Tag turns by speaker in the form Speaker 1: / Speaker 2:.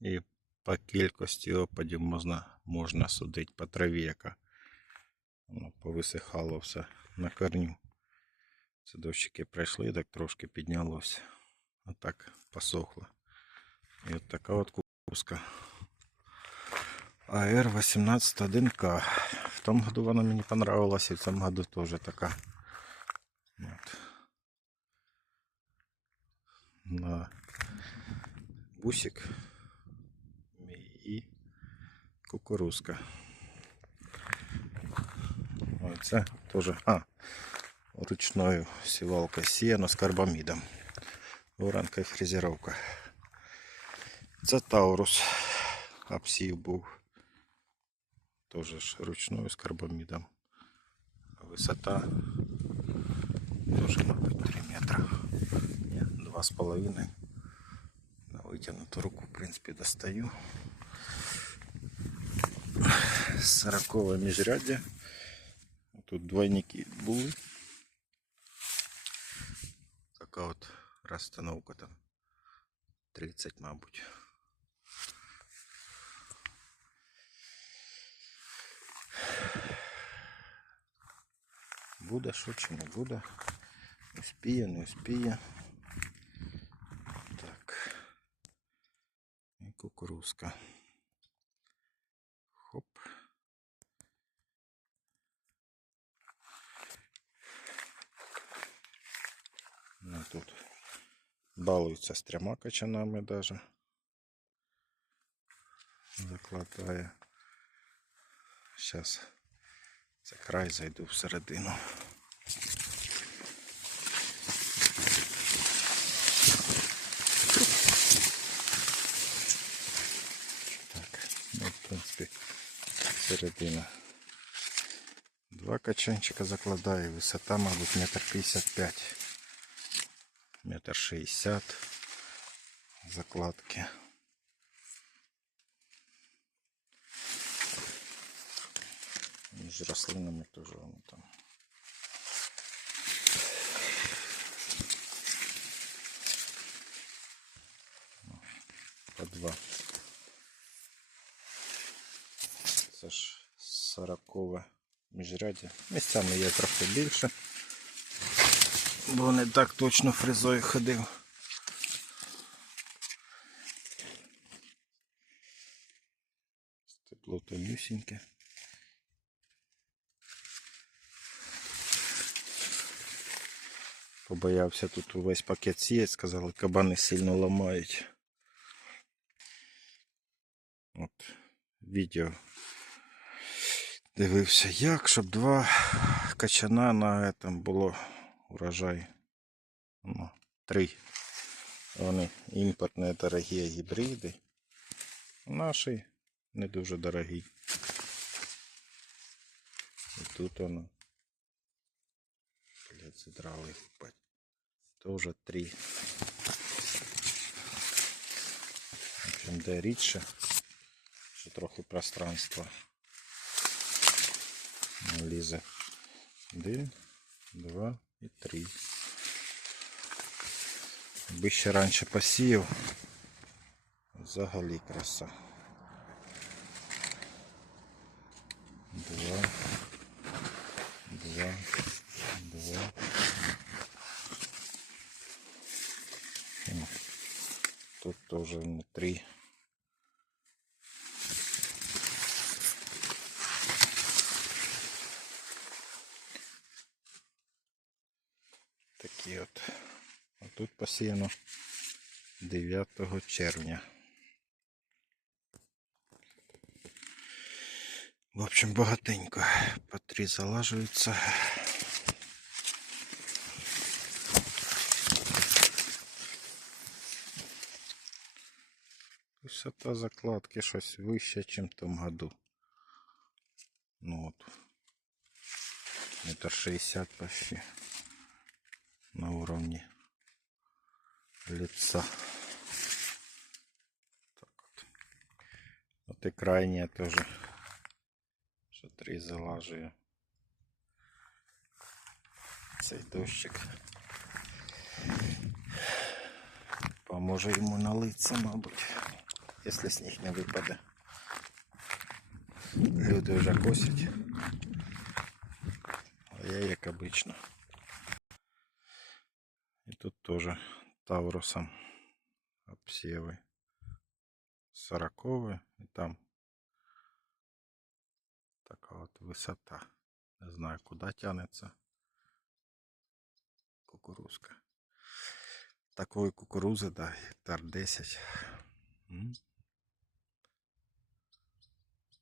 Speaker 1: І по кількості опадів можна, можна судити по траві, яка воно повисихало все на корню. Це дощики прийшли, так трошки піднялося. А так посохло. І от така от кукурузка. АР 181К. В тому году вона мені понравилась, і в цьому году теж така. От. На бусик кукурузка. Оце теж. А, ручною сівалкою сіяно з карбамідом. Воранка і фрезеровка. Це Таурус. Апсів був. Теж ж ручною з карбамідом. Висота теж, мабуть, 3 метра. Ні, 2,5. На витягнуту руку, в принципі, достаю. 40 міжряддя. Тут двойники були. Така от розстановка там 30, мабуть. Буде що чи не буде. Успіє, не успіє. Так. І кукурузка. Хоп. Балується з трьома качанами даже. Закладає. Зараз це край зайду всередину. Так, ну, в принципі, середина. Два качанчика закладаю, висота, мабуть, метр п'ятдесят п'ять. Метр шестьдесят закладки. Між рослинами теж воно там. Ну, По два. Це ж сорокове міжряддя. Місцями є трохи більше. Бо не так точно фрезою ходив. Степло тонюсіньке. Побоявся тут увесь пакет сіяти, сказали, кабани сильно ламають. От, відео дивився як, щоб два качана на этом було урожай. Ну, три. Вони імпортні дорогі гібриди. Наші не дуже дорогі. І тут воно. Блять, задрали купать. Тоже три. Общем, де рідше. Ще трохи пространства. Лізе. Один, два і три. Би ще раніше посіяв. Взагалі краса. Два. Два. Два. О, Тут тоже не три. Такі от. А тут посіяно 9 червня. В общем, багатенько. По три залажуються. Висота закладки щось вище, ніж в тому году. Ну от. Метр шестьдесят почти. На уровне лица. Так от. От і крайня теж. Що три залажує. Цей дощик. Поможе йому налиться, мабуть. якщо сніг не випаде. Люди вже косять. А я як обично. Тут тоже Таурусом обсевы. Сороковые. И там такая вот высота. Не знаю, куда тянется кукурузка. Такої кукурузи, да, гектар 10. М.